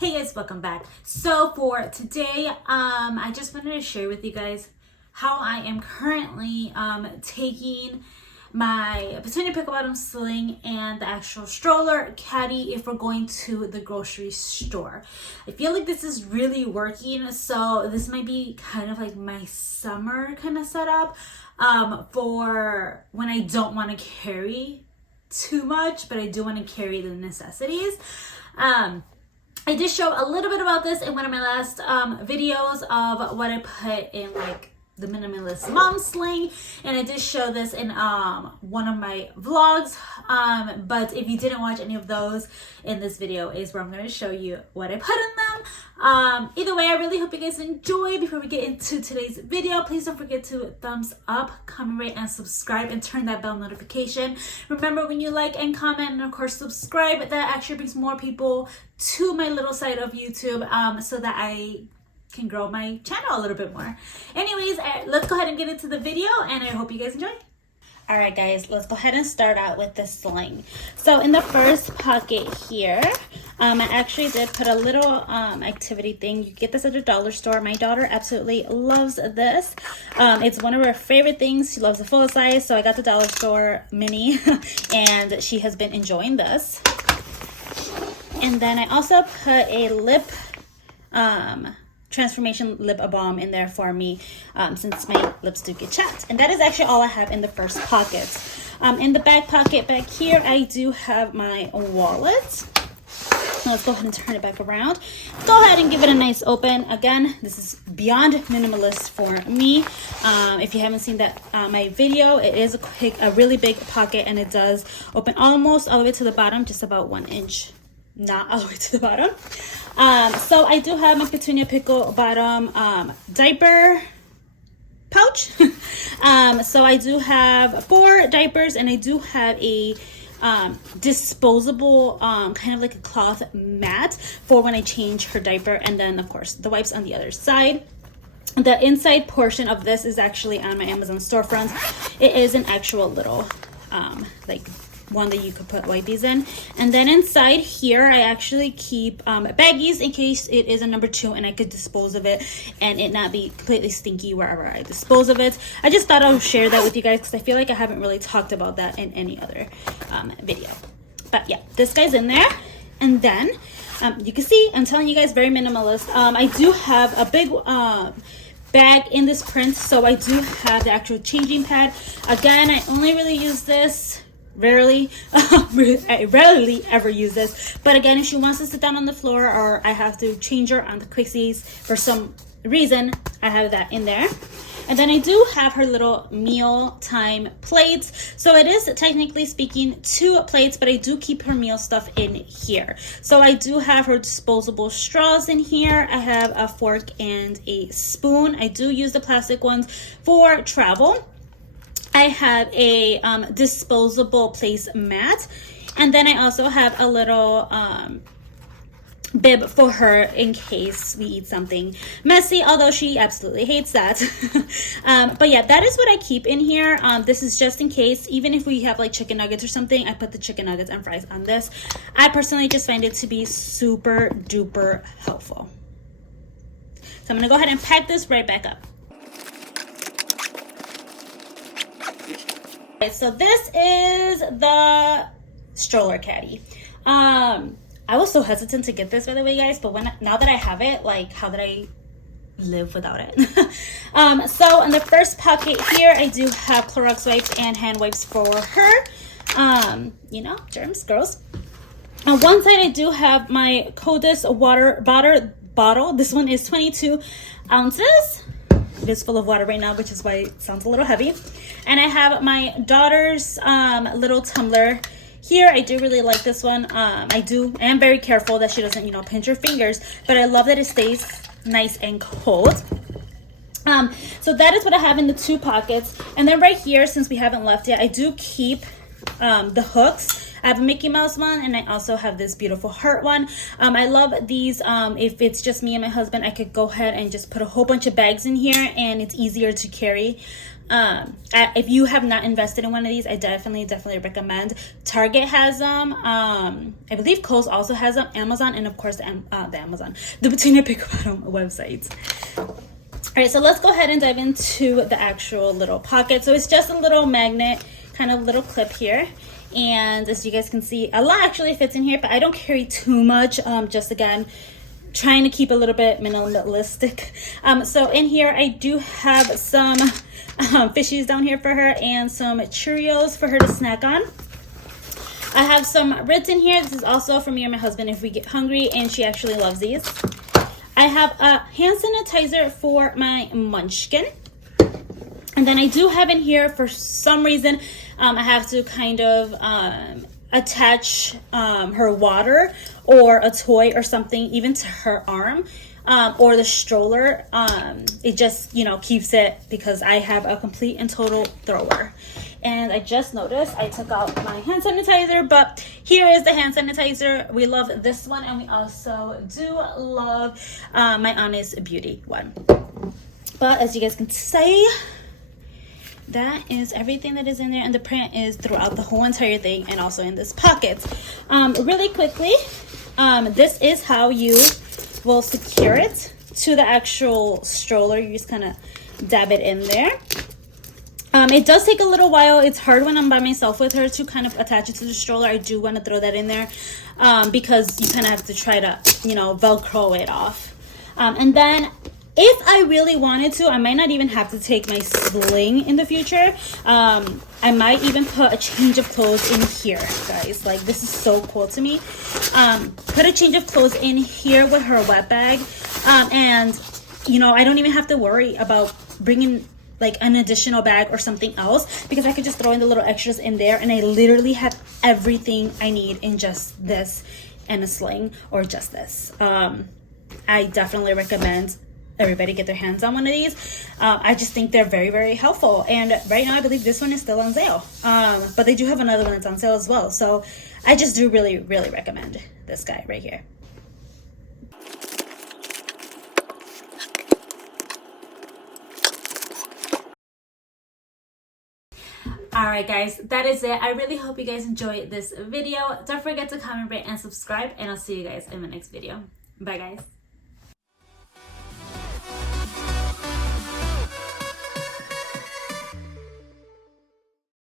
Hey guys, welcome back. So for today, I just wanted to share with you guys how I am currently taking my Petunia Pickle Bottom Sling and the actual stroller caddy if we're going to the grocery store. I feel like this is really working, so this might be kind of like my summer kind of setup for when I don't want to carry too much, but I do want to carry the necessities. I did show a little bit about this in one of my last videos of what I put in like the Minimalist mom sling, and I did show this in one of my vlogs, but if you didn't watch any of those, in this video is where I'm going to show you what I put in them. Either way, I really hope you guys enjoy. Before we get into today's video, please don't forget to thumbs up, comment, rate, and subscribe, and turn that bell notification. Remember, when you like and comment and of course subscribe, that actually brings more people to my little side of YouTube, so that I can grow my channel a little bit more. Anyways, let's go ahead and get into the video, and I hope you guys enjoy. All right guys, let's go ahead and start out with the sling. So in the first pocket here, I actually did put a little activity thing. You get this at the dollar store. My daughter absolutely loves this. It's one of her favorite things. She loves the full size, so I got the dollar store mini and she has been enjoying this. And then I also put a lip transformation lip balm in there for me, since my lips do get chapped. And that is actually all I have in the first pocket. In the back pocket back here, I do have my wallet. So let's go ahead and turn it back around. Go ahead and give it a nice open. Again, this is beyond minimalist for me. If you haven't seen that my video, it is a really big pocket, and it does open almost all the way to the bottom, just about 1 inch. Not all the way to the bottom. So I do have my Petunia Pickle Bottom diaper pouch. So I do have 4 diapers, and I do have a disposable kind of like a cloth mat for when I change her diaper, and then of course the wipes on the other side. The inside portion of this is actually on my Amazon storefront. It is an actual little like one that you could put wipes in. And then inside here, I actually keep baggies in case it is a number 2 and I could dispose of it and it not be completely stinky wherever I dispose of it. I just thought I would share that with you guys because I feel like I haven't really talked about that in any other video. But yeah, this guy's in there. And then you can see, I'm telling you guys, very minimalist. I do have a big bag in this print, so I do have the actual changing pad. Again, I only really use this rarely. I rarely ever use this, but again, if she wants to sit down on the floor or I have to change her on the quickies for some reason, I have that in there. And then I do have her little meal time plates. So it is technically speaking 2 plates, but I do keep her meal stuff in here. So I do have her disposable straws in here. I have a fork and a spoon. I do use the plastic ones for travel. I have a disposable placemat, and then I also have a little bib for her in case we eat something messy, although she absolutely hates that. But yeah, that is what I keep in here. This is just in case, even if we have like chicken nuggets or something, I put the chicken nuggets and fries on this. I personally just find it to be super duper helpful. So I'm gonna go ahead and pack this right back up. So this is the stroller caddy. I was so hesitant to get this, by the way, guys, but now that I have it, like, how did I live without it? So in the first pocket here, I do have Clorox wipes and hand wipes for her. You know, germs, gross. On one side, I do have my Coldest water bottle. This one is 22 ounces. It is full of water right now, which is why it sounds a little heavy. And I have my daughter's little tumbler here. I do really like this one. I am very careful that she doesn't, you know, pinch her fingers, but I love that it stays nice and cold. So that is what I have in the 2 pockets. And then right here, since we haven't left yet, I do keep the hooks. I have a Mickey Mouse one, and I also have this beautiful heart one. I love these. If it's just me and my husband, I could go ahead and just put a whole bunch of bags in here, and it's easier to carry If you have not invested in one of these, I definitely recommend. Target has them. I believe Kohl's also has them. Amazon, and of course the Petunia Pickle websites. All right, so let's go ahead and dive into the actual little pocket. So it's just a little magnet, kind of little clip here. And as you guys can see, a lot actually fits in here, but I don't carry too much. Just again, trying to keep a little bit minimalistic. So in here, I do have some fishies down here for her and some Cheerios for her to snack on. I have some Ritz in here. This is also for me and my husband if we get hungry, and she actually loves these. I have a hand sanitizer for my munchkin. And then I do have in here, for some reason, I have to kind of attach her water or a toy or something even to her arm, or the stroller. It just, you know, keeps it, because I have a complete and total thrower. And I just noticed I took out my hand sanitizer, but here is the hand sanitizer. We love this one, and we also do love my Honest Beauty one. But as you guys can see, that is everything that is in there, and the print is throughout the whole entire thing and also in this pocket. Really quickly, this is how you will secure it to the actual stroller. You just kind of dab it in there. It does take a little while. It's hard when I'm by myself with her to kind of attach it to the stroller. I do want to throw that in there because you kind of have to try to, you know, Velcro it off. And then if I really wanted to, I might not even have to take my sling in the future. I might even put a change of clothes in here, guys. Like, this is so cool to me. Put a change of clothes in here with her wet bag. And, you know, I don't even have to worry about bringing like an additional bag or something else, because I could just throw in the little extras in there, and I literally have everything I need in just this and a sling, or just this. I definitely recommend everybody get their hands on one of these. I just think they're very helpful, and right now I believe this one is still on sale, but they do have another one that's on sale as well. So I just do really recommend this guy right here. Alright guys, that is it. I really hope you guys enjoyed this video. Don't forget to comment, rate, and subscribe, and I'll see you guys in the next video. Bye guys.